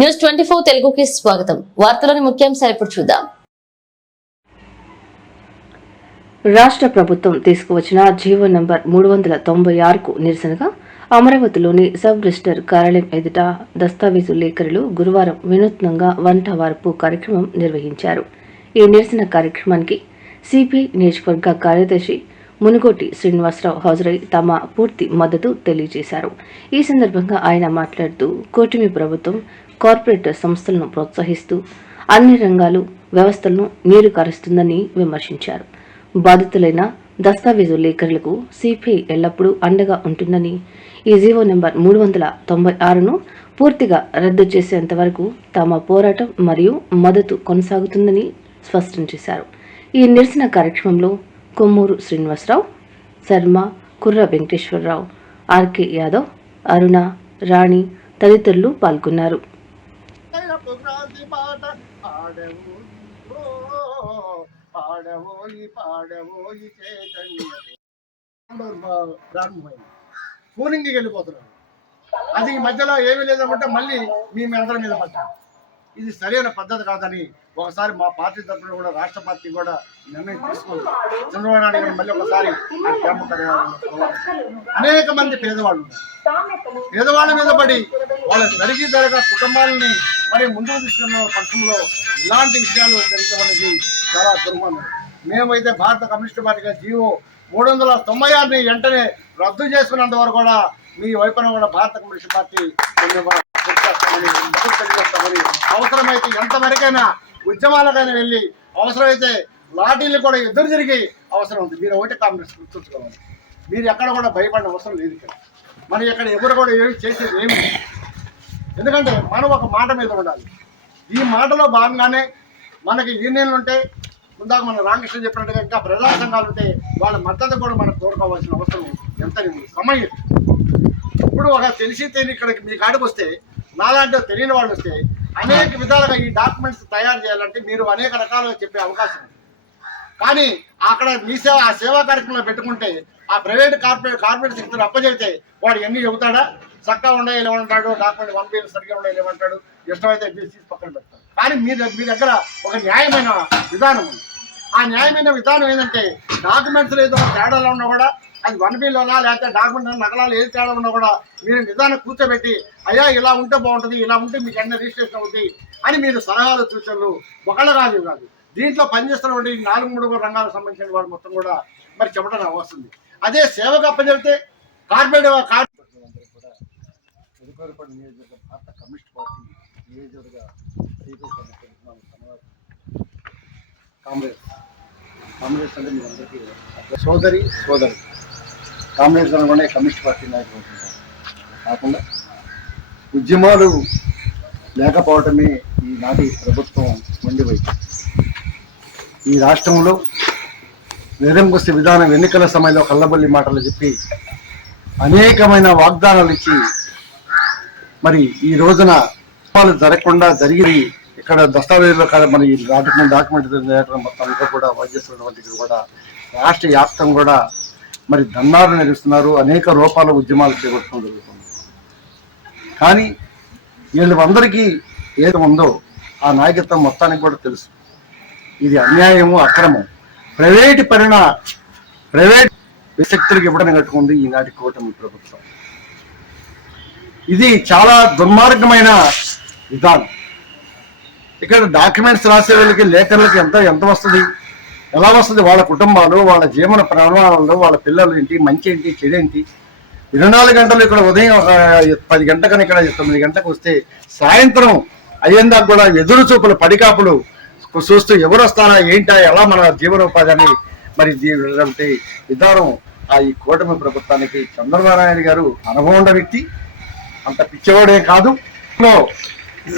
News 24 తెలుగుకి స్వాగతం. వార్తలోని ముఖ్యాంశాలు ఇప్పుడు చూద్దాం. రాష్ట్ర ప్రభుత్వం తీసుకువచ్చిన జీవో నంబర్ 396కు నిరసనగా అమరావతిలోని సబ్ రిజిస్టర్ కార్యాలయం ఎదుట దస్తావేజు లేఖరులు గురువారం వినూత్నంగా వంట వార్పు కార్యక్రమం నిర్వహించారు. ఈ నిరసన కార్యక్రమానికి సిపిఐ నియోజకవర్గ కార్యదర్శి మునుగోటి శ్రీనివాసరావు హాజరై తమ పూర్తి మద్దతు తెలియజేశారు. ఈ సందర్భంగా ఆయన మాట్లాడుతూ కూటమి ప్రభుత్వం కార్పొరేట్ సంస్థలను ప్రోత్సహిస్తూ అన్ని రంగాలు వ్యవస్థలను నీరు కారుస్తుందని విమర్శించారు. బాధితులైన దస్తావేజు లేఖరులకు సిపిఐ ఎల్లప్పుడూ అండగా ఉంటుందని, ఈ జీవో నెంబర్ 396ను పూర్తిగా రద్దు చేసేంత వరకు తమ పోరాటం మరియు మద్దతు కొనసాగుతుందని స్పష్టం చేశారు. ఈ నిరసన కార్యక్రమంలో కొమ్మూరు శ్రీనివాసరావు, శర్మ, కుర్ర వెంకటేశ్వరరావు, ఆర్కే యాదవ్, అరుణ, రాణి తదితరులు పాల్గొన్నారు. కూలింగ్కి వెళ్ళిపోతున్నారు. అది ఈ మధ్యలో ఏమీ లేదనుకుంటే మళ్ళీ మీ అందరి మీద పడ్డారు. ఇది సరైన పద్ధతి కాదని ఒకసారి మా పార్టీ తరఫున కూడా రాష్ట్ర పార్టీ కూడా నిర్ణయం తీసుకుంది. చంద్రబాబు నాయుడు గారు మళ్ళీ ఒకసారి ఆ క్యాంపు కార్యాలయంలో అనేక మంది పేదవాళ్ళు ఉన్నారు. పేదవాళ్ళ మీద పడి వాళ్ళ జరిగి కుటుంబాలని మరి ముందుకు తీసుకున్న పక్షంలో ఇలాంటి విషయాలు జరగడం అనేది చాలా దుర్మార్గం. మేమైతే భారత కమ్యూనిస్ట్ పార్టీగా జీవో 396ని వెంటనే రద్దు చేసుకున్నంత వరకు కూడా మీ వైపున కూడా భారత కమ్యూనిస్ట్ పార్టీ అవసరమైతే ఎంతవరకైనా ఉద్యమాలకైనా వెళ్ళి అవసరమైతే లాఠీలు కూడా ఎదురు తిరిగి అవసరం ఉంది. మీరు ఒకటి కాంగ్రెస్ గుర్తుంచుకోవాలి. మీరు ఎక్కడ కూడా భయపడిన అవసరం లేదు. ఇక్కడ మరి ఇక్కడ ఎవరు కూడా ఏమి చేసేది ఏమి, ఎందుకంటే మనం ఒక మాట మీద ఉండాలి. ఈ మాటలో భాగంగానే మనకి యూనియన్లు ఉంటే, ముందాక మన రామకృష్ణ చెప్పినట్టుగా ఇంకా ప్రజా సంఘాలు ఉంటే వాళ్ళ మద్దతు కూడా మనం కోరుకోవాల్సిన అవసరం ఎంత సమయం. ఇప్పుడు ఒక తెలిసి ఇక్కడికి మీ కాడికి వస్తే, నాలాంటి తెలియని వాళ్ళు వస్తే అనేక విధాలుగా ఈ డాక్యుమెంట్స్ తయారు చేయాలంటే మీరు అనేక రకాలుగా చెప్పే అవకాశం ఉంది. కానీ అక్కడ మీ ఆ సేవా కార్యక్రమంలో పెట్టుకుంటే ఆ కార్పొరేట్ సెక్టర్ అప్పచెబితే వాడు ఎన్ని చెబుతాడా, చక్కగా ఉండేమంటాడు, డాక్యుమెంట్ పంపిణీ సరిగ్గా ఉండేమంటాడు, ఇష్టమైతే తీసి పక్కన పెడతాడు. కానీ మీ దగ్గర ఒక న్యాయమైన విధానం ఉంది. ఆ న్యాయమైన విధానం ఏంటంటే డాక్యుమెంట్స్ ఏదో తేడాలో ఉన్నా కూడా అది 1Bలోనా లేకపోతే డాక్యుమెంట్ నగలాలు ఏది తేడా ఉన్నా కూడా మీరు నిదానం కూర్చోబెట్టి, అయ్యా ఇలా ఉంటే బాగుంటుంది, ఇలా ఉంటే మీకు అన్ని రిజిస్ట్రేషన్ అవుతుంది అని మీరు సలహాలు సూచనలు ఒకళ్ళ కాదు కాదు దీంట్లో పనిచేస్తున్నటువంటి 4-3 రంగాలకు సంబంధించిన వాడు మొత్తం కూడా మరి చెప్పడం వస్తుంది. అదే సేవకు అప్పచెబితే కార్పొరేట్ భారత కమ్యూనిస్ట్ పార్టీ నియోజకవర్గ కాంగ్రెస్ అంటే మీ అందరికీ సోదరి కాంగ్రెస్ అనుకునే కమ్యూనిస్ట్ పార్టీ నాయకులు కాకుండా ఉద్యమాలు లేకపోవటమే ఈనాటి ప్రభుత్వం మొండిపోయింది. ఈ రాష్ట్రంలో నిరంకుశ విధానం ఎన్నికల సమయంలో కల్లబొల్లి మాటలు చెప్పి అనేకమైన వాగ్దానాలు ఇచ్చి మరి ఈ రోజున జరగకుండా జరిగి ఇక్కడ దస్తావేజులో కాదు మరి డాక్యుమెంట్ మొత్తం అంతా కూడా వైద్యస్తున్నటువంటి కూడా రాష్ట్ర వ్యాప్తం కూడా మరి ధర్నాలు నిర్వహిస్తున్నారు. అనేక రూపాల ఉద్యమాలు చేపట్టడం జరుగుతుంది. కానీ వీళ్ళందరికీ ఏది ఉందో ఆ నాయకత్వం మొత్తానికి కూడా తెలుసు. ఇది అన్యాయము, అక్రమం, ప్రైవేట్ శక్తులకు ఇవ్వడం కట్టుకుంది ఈనాటి కూటమి ప్రభుత్వం. ఇది చాలా దుర్మార్గమైన విధానం. ఇక్కడ డాక్యుమెంట్స్ రాసే వాళ్ళకి లేఖర్లకి ఎంత వస్తుంది, ఎలా వస్తుంది? వాళ్ళ కుటుంబాలు, వాళ్ళ జీవన ప్రమాణాలు, వాళ్ళ పిల్లలు ఏంటి, మంచి ఏంటి, చెడేంటి, 24 గంటలు ఇక్కడ ఉదయం 10 గంటకని ఇక్కడ 9 గంటలకు వస్తే సాయంత్రం అయ్యేందాక కూడా ఎదురు చూపులు పడికాపులు చూస్తూ ఎవరు వస్తారా ఏంటా, ఎలా మన జీవనోపాధి అని మరి విధానం ఈ కూటమి ప్రభుత్వానికి చంద్రబాబు నాయుడు గారు అనుభవం ఉన్న వ్యక్తి, అంత పిచ్చవాడే కాదు,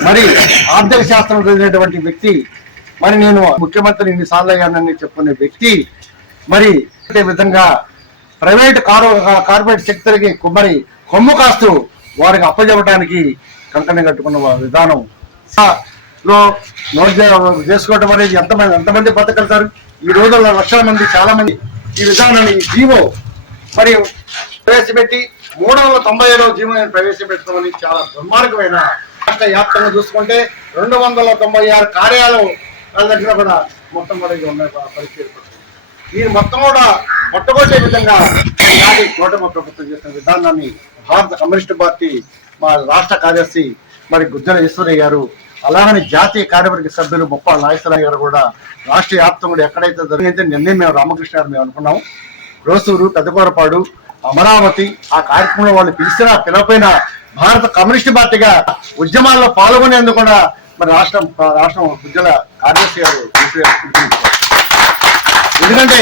మరి ఆర్థిక శాస్త్రం చదివినటువంటి వ్యక్తి, మరి నేను ముఖ్యమంత్రి ఇన్నిసార్లు అయ్యానని చెప్పుకునే వ్యక్తి, మరి అదే విధంగా కార్పొరేట్ సెక్టర్కి మరి కొమ్ము కాస్తూ వారికి అప్పచెప్పడానికి కంకణం కట్టుకున్న విధానం లో నోట్ చేసుకోవడం అనేది ఎంతమంది బతకలుతారు? ఈ రోజుల్లో లక్షల మంది, చాలా మంది ఈ విధానాన్ని జీవో మరి ప్రవేశపెట్టి 397వ జీవో ప్రవేశపెట్టడం అనేది చాలా దుర్మార్గమైన రాష్ట్ర వ్యాప్తంగా చూసుకుంటే 296 కార్యాలయాలు వాళ్ళ దగ్గర కూడా మొత్తం కూడా ఇది ఉన్న పరిస్థితి ఏర్పడుతుంది. దీని మొత్తం కూడా పట్టుకొచ్చే విధంగా ఈనాటి కూటమి ప్రభుత్వం చేసిన విధానాన్ని భారత కమ్యూనిస్టు పార్టీ మా రాష్ట్ర కార్యదర్శి మరి గుజ్జల ఈశ్వరయ్య గారు, అలాగని జాతీయ కార్యవర్గ సభ్యులు ముప్పాళ్ళ నాగేశ్వరరావు గారు కూడా రాష్ట్ర వ్యాప్తం కూడా ఎక్కడైతే జరిగిందో నిన్నే మేము రామకృష్ణ గారు మేము అనుకున్నాము. రోసూరు, పెద్దకూరపాడు, అమరావతి ఆ కార్యక్రమంలో వాళ్ళు పిలవపోయిన భారత కమ్యూనిస్టు పార్టీగా ఉద్యమాల్లో పాల్గొనేందుకు కూడా మరి రాష్ట్రం గుజ్జల కార్యదర్శి గారు ఎందుకంటే